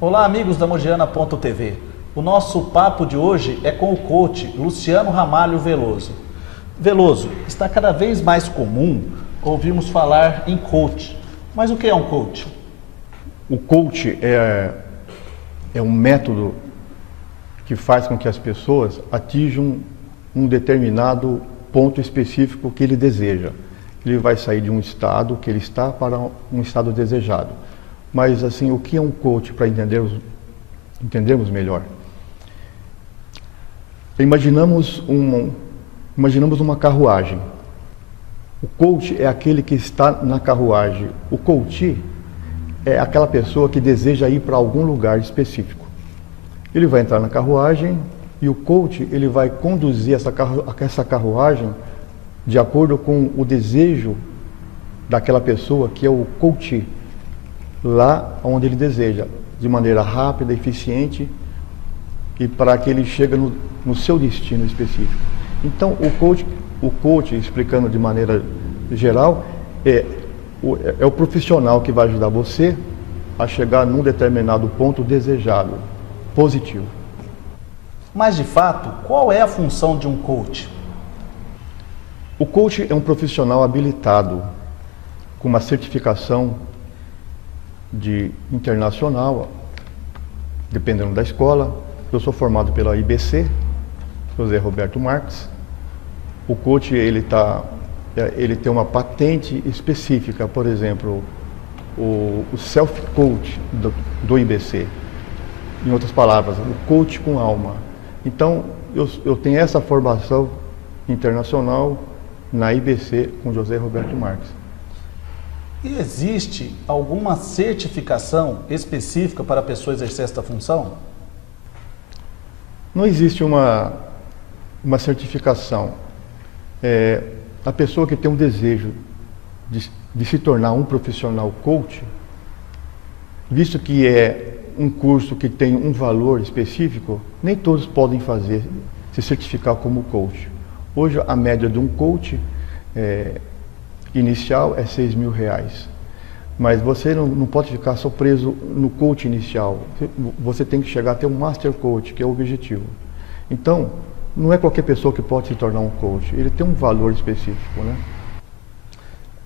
Olá, amigos da Mogiana.tv. O nosso papo de hoje é com o coach Luciano Ramalho Veloso. Veloso, está cada vez mais comum ouvirmos falar em coach. Mas o que é um coach? O coach é um método que faz com que as pessoas atinjam um determinado ponto específico que ele deseja. Ele vai sair de um estado que ele está para um estado desejado. Mas assim, o que é um coach para entendermos melhor? Imaginamos uma carruagem. O coach é aquele que está na carruagem. O coach é aquela pessoa que deseja ir para algum lugar específico. Ele vai entrar na carruagem e o coach ele vai conduzir essa carruagem de acordo com o desejo daquela pessoa que é o coach, lá onde ele deseja, de maneira rápida, eficiente e para que ele chegue no seu destino específico. Então, o coach, explicando de maneira geral, é o profissional que vai ajudar você a chegar num determinado ponto desejado, positivo. Mas, de fato, qual é a função de um coach? O coach é um profissional habilitado, com uma certificação internacional, dependendo da escola. Eu sou formado pela IBC, José Roberto Marques. O coach ele tem uma patente específica, por exemplo, o self-coach do IBC. Em outras palavras, o coach com alma. Então, eu tenho essa formação internacional na IBC com José Roberto Marques. E existe alguma certificação específica para a pessoa exercer esta função? Não existe uma certificação. A pessoa que tem um desejo de se tornar um profissional coach, visto que é um curso que tem um valor específico, nem todos podem se certificar como coach. Hoje a média de um coach inicial é R$6.000. Mas você não pode ficar só preso no coach inicial. Você tem que chegar a ter um master coach, que é o objetivo. Então, não é qualquer pessoa que pode se tornar um coach. Ele tem um valor específico, né?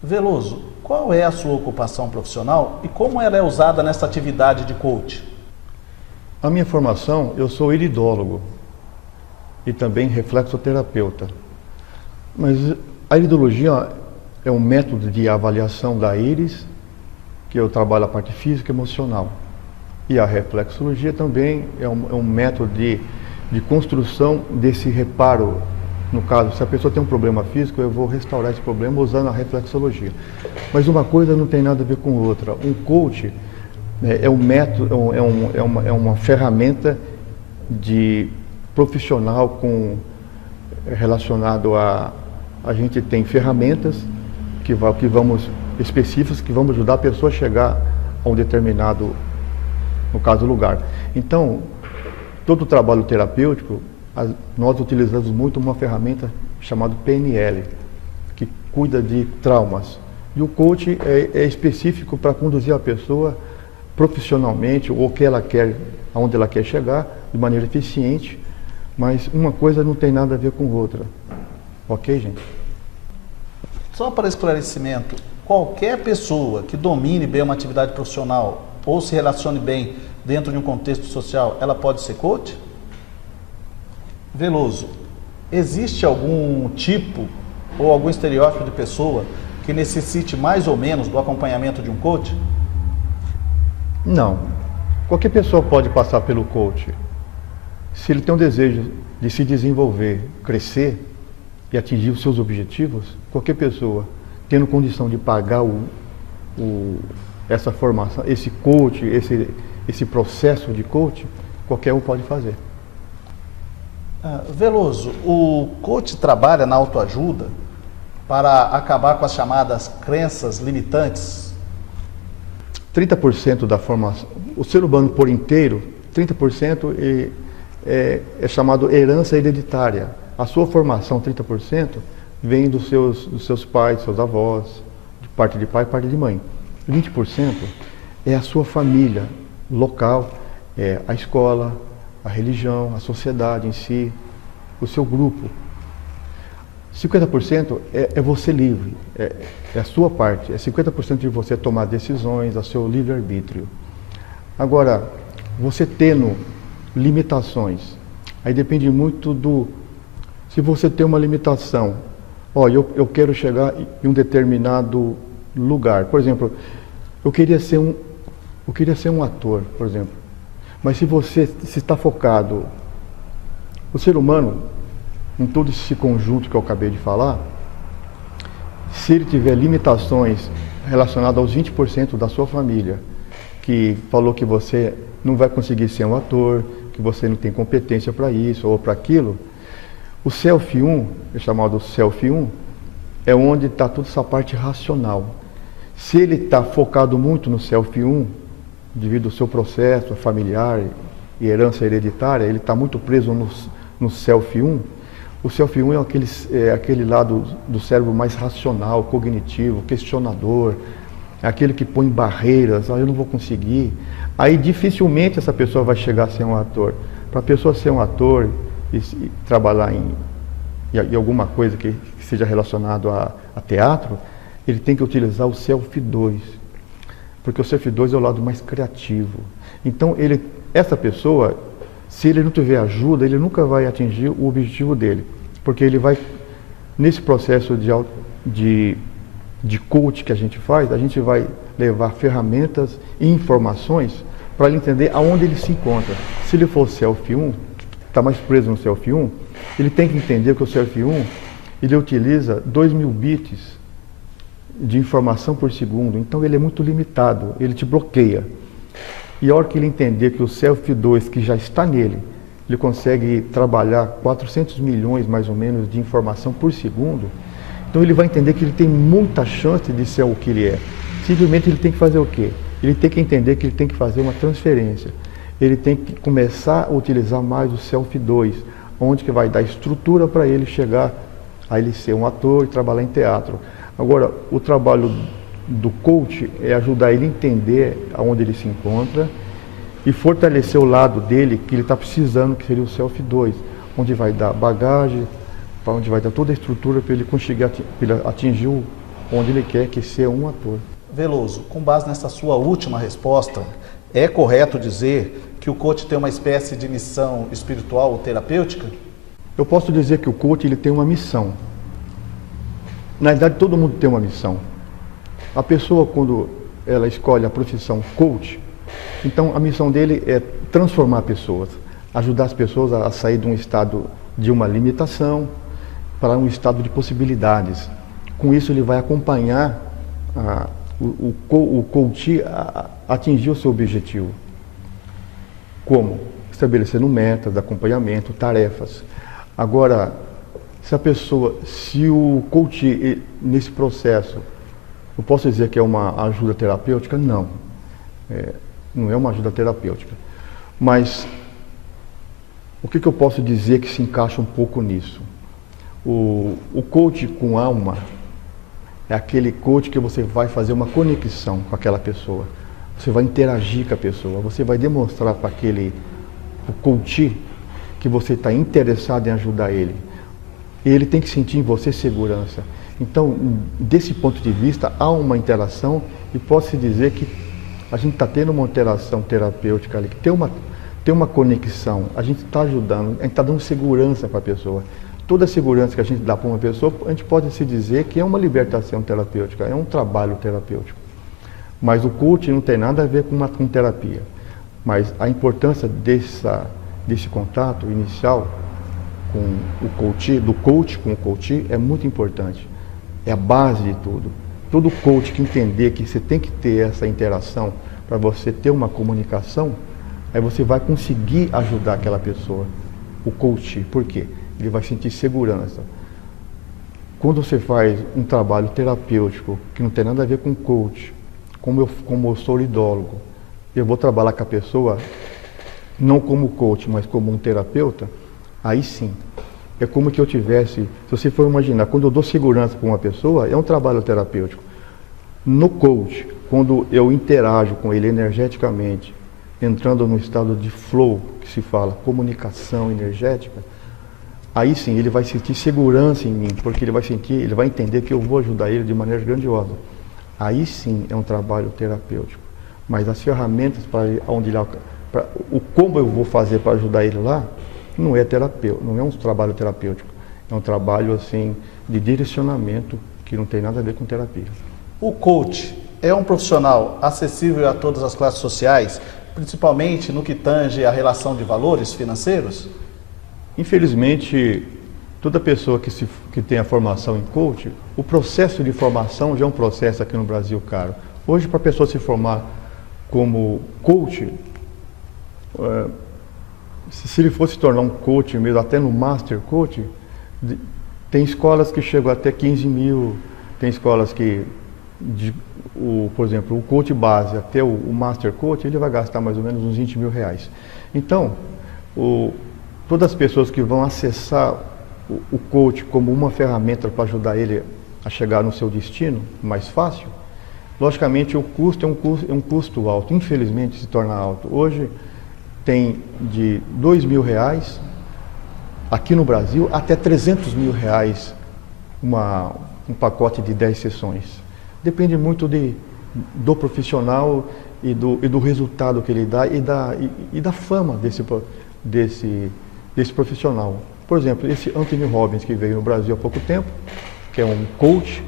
Veloso, qual é a sua ocupação profissional e como ela é usada nessa atividade de coach? A minha formação, eu sou iridólogo e também reflexoterapeuta. Mas a iridologia é um método de avaliação da íris, que eu trabalho a parte física e emocional. E a reflexologia também é um método de construção desse reparo. No caso, se a pessoa tem um problema físico, eu vou restaurar esse problema usando a reflexologia. Mas uma coisa não tem nada a ver com outra. Um coach é um método, é uma ferramenta de profissional relacionado a gente tem ferramentas específicas que vão ajudar a pessoa a chegar a um determinado, no caso, lugar. Então, todo o trabalho terapêutico, nós utilizamos muito uma ferramenta chamada PNL, que cuida de traumas. E o coach é específico para conduzir a pessoa profissionalmente, ou que ela quer, aonde ela quer chegar, de maneira eficiente, mas uma coisa não tem nada a ver com outra. Ok, gente? Só para esclarecimento, qualquer pessoa que domine bem uma atividade profissional ou se relacione bem dentro de um contexto social, ela pode ser coach? Veloso, existe algum tipo ou algum estereótipo de pessoa que necessite mais ou menos do acompanhamento de um coach? Não. Qualquer pessoa pode passar pelo coach. Se ele tem um desejo de se desenvolver, crescer e atingir os seus objetivos, qualquer pessoa tendo condição de pagar essa formação, esse coach, esse processo de coach, qualquer um pode fazer. Veloso, o coach trabalha na autoajuda para acabar com as chamadas crenças limitantes? 30% da formação, o ser humano por inteiro, 30% é chamado herança hereditária. A sua formação, 30%, vem dos seus pais, seus avós, de parte de pai e parte de mãe. 20% é a sua família local é a escola, a religião, a sociedade em si, o seu grupo. 50% é você livre, é a sua parte, é 50% de você tomar decisões, a seu livre-arbítrio. Agora, você tendo limitações, aí depende muito do... Se você tem uma limitação, eu quero chegar em um determinado lugar, por exemplo, eu queria ser um ator, por exemplo, mas se você está focado, o ser humano, em todo esse conjunto que eu acabei de falar, se ele tiver limitações relacionadas aos 20% da sua família, que falou que você não vai conseguir ser um ator, que você não tem competência para isso ou para aquilo, o Self 1, é chamado Self 1, é onde está toda essa parte racional. Se ele está focado muito no Self 1, devido ao seu processo familiar e herança hereditária, ele está muito preso no Self 1. O Self 1 é aquele lado do cérebro mais racional, cognitivo, questionador, é aquele que põe barreiras, eu não vou conseguir. Aí dificilmente essa pessoa vai chegar a ser um ator. Para a pessoa ser um ator e trabalhar em alguma coisa que seja relacionado a teatro, ele tem que utilizar o Self 2, porque o Self 2 é o lado mais criativo. Então, essa pessoa, se ele não tiver ajuda, ele nunca vai atingir o objetivo dele, porque ele vai, nesse processo de coach que a gente faz, a gente vai levar ferramentas e informações para ele entender aonde ele se encontra. Se ele for Self 1, está mais preso no Self 1, ele tem que entender que o Self 1, ele utiliza 2.000 bits de informação por segundo, então ele é muito limitado, ele te bloqueia. E a hora que ele entender que o Self 2, que já está nele, ele consegue trabalhar 400 milhões mais ou menos de informação por segundo, então ele vai entender que ele tem muita chance de ser o que ele é. Simplesmente ele tem que fazer o quê? Ele tem que entender que ele tem que fazer uma transferência. Ele tem que começar a utilizar mais o Self 2, onde que vai dar estrutura para ele chegar a ele ser um ator e trabalhar em teatro. Agora, o trabalho do coach é ajudar ele a entender aonde ele se encontra e fortalecer o lado dele que ele está precisando, que seria o Self 2, onde vai dar bagagem, onde vai dar toda a estrutura para ele conseguir atingir onde ele quer, que é ser um ator. Veloso, com base nessa sua última resposta, é correto dizer que o coach tem uma espécie de missão espiritual ou terapêutica? Eu posso dizer que o coach ele tem uma missão. Na verdade, todo mundo tem uma missão. A pessoa, quando ela escolhe a profissão coach, então a missão dele é transformar pessoas, ajudar as pessoas a sair de um estado de uma limitação para um estado de possibilidades. Com isso, ele vai acompanhar o coach a atingir o seu objetivo. Como? Estabelecendo metas, acompanhamento, tarefas. Agora, se o coach, nesse processo, eu posso dizer que é uma ajuda terapêutica? Não. Não é uma ajuda terapêutica. Mas, o que eu posso dizer que se encaixa um pouco nisso? O coach com alma é aquele coach que você vai fazer uma conexão com aquela pessoa. Você vai interagir com a pessoa. Você vai demonstrar para o coach que você está interessado em ajudar ele. E ele tem que sentir em você segurança. Então, desse ponto de vista, há uma interação e pode-se dizer que a gente está tendo uma interação terapêutica ali, que tem uma conexão, a gente está ajudando, a gente está dando segurança para a pessoa. Toda a segurança que a gente dá para uma pessoa, a gente pode se dizer que é uma libertação terapêutica, é um trabalho terapêutico. Mas o coach não tem nada a ver com terapia. Mas a importância desse contato inicial com o coach, do coach com o coach, é muito importante. É a base de tudo. Todo coach que entender que você tem que ter essa interação para você ter uma comunicação, aí você vai conseguir ajudar aquela pessoa, o coach. Por quê? Ele vai sentir segurança. Quando você faz um trabalho terapêutico que não tem nada a ver com coach, como eu sou idólogo, eu vou trabalhar com a pessoa não como coach, mas como um terapeuta, aí sim. É como que eu tivesse, se você for imaginar, quando eu dou segurança para uma pessoa, é um trabalho terapêutico. No coach, quando eu interajo com ele energeticamente, entrando no estado de flow, que se fala comunicação energética, aí sim ele vai sentir segurança em mim, porque ele vai entender que eu vou ajudar ele de maneira grandiosa. Aí sim é um trabalho terapêutico. Mas as ferramentas o como eu vou fazer para ajudar ele lá, não é terapêutico, não é um trabalho terapêutico. É um trabalho assim de direcionamento que não tem nada a ver com terapia. O coach é um profissional acessível a todas as classes sociais, principalmente no que tange a relação de valores financeiros? Infelizmente, toda pessoa que tem a formação em coach, o processo de formação já é um processo aqui no Brasil caro. Hoje, para a pessoa se formar como coach, se ele fosse tornar um coach mesmo, até no Master Coach, tem escolas que chegam até 15 mil, tem escolas que, por exemplo, o coach base até o Master Coach, ele vai gastar mais ou menos uns 20 mil reais. Então, todas as pessoas que vão acessar o coach como uma ferramenta para ajudar ele a chegar no seu destino mais fácil, logicamente o custo é um custo alto, infelizmente se torna alto. Hoje tem de 2 mil reais, aqui no Brasil, até 300 mil reais um pacote de 10 sessões. Depende muito do profissional e do resultado que ele dá e da fama desse profissional. Por exemplo, esse Anthony Robbins, que veio no Brasil há pouco tempo, que é um coach,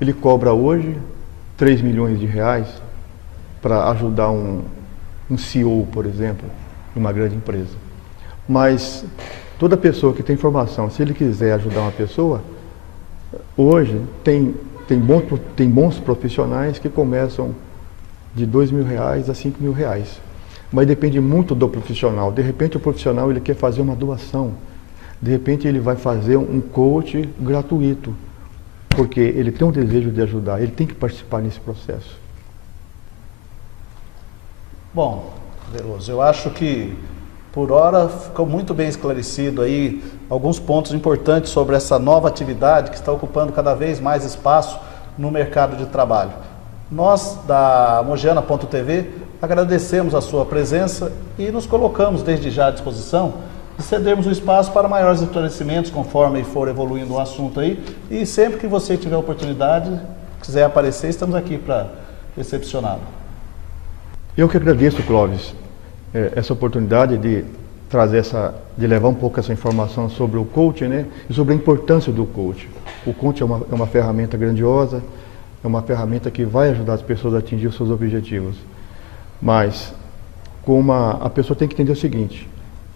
ele cobra hoje 3 milhões de reais para ajudar um CEO, por exemplo, de uma grande empresa. Mas toda pessoa que tem formação, se ele quiser ajudar uma pessoa, hoje tem bons profissionais que começam de 2 mil reais a 5 mil reais. Mas depende muito do profissional. De repente o profissional ele quer fazer uma doação. De repente ele vai fazer um coach gratuito. Porque ele tem um desejo de ajudar, ele tem que participar nesse processo. Bom, Veloso, eu acho que por hora ficou muito bem esclarecido aí alguns pontos importantes sobre essa nova atividade que está ocupando cada vez mais espaço no mercado de trabalho. Nós, da Mogiana.tv, agradecemos a sua presença e nos colocamos desde já à disposição de cedermos o espaço para maiores esclarecimentos conforme for evoluindo o assunto aí. E sempre que você tiver oportunidade, quiser aparecer, estamos aqui para recepcioná-lo. Eu que agradeço, Clóvis, essa oportunidade de trazer de levar um pouco essa informação sobre o coaching, né? E sobre a importância do coaching. O coaching é uma ferramenta grandiosa, é uma ferramenta que vai ajudar as pessoas a atingir os seus objetivos. Mas a pessoa tem que entender o seguinte: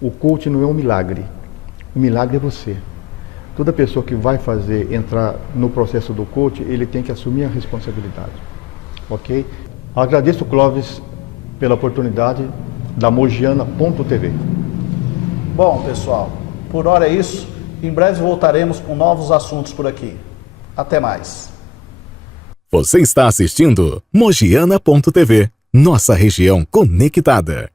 o coaching não é um milagre. O milagre é você. Toda pessoa que vai entrar no processo do coaching, ele tem que assumir a responsabilidade. Ok? Agradeço, Clóvis, pela oportunidade da Mogiana.tv. Bom, pessoal, por hora é isso. Em breve voltaremos com novos assuntos por aqui. Até mais. Você está assistindo Mogiana.tv, nossa região conectada.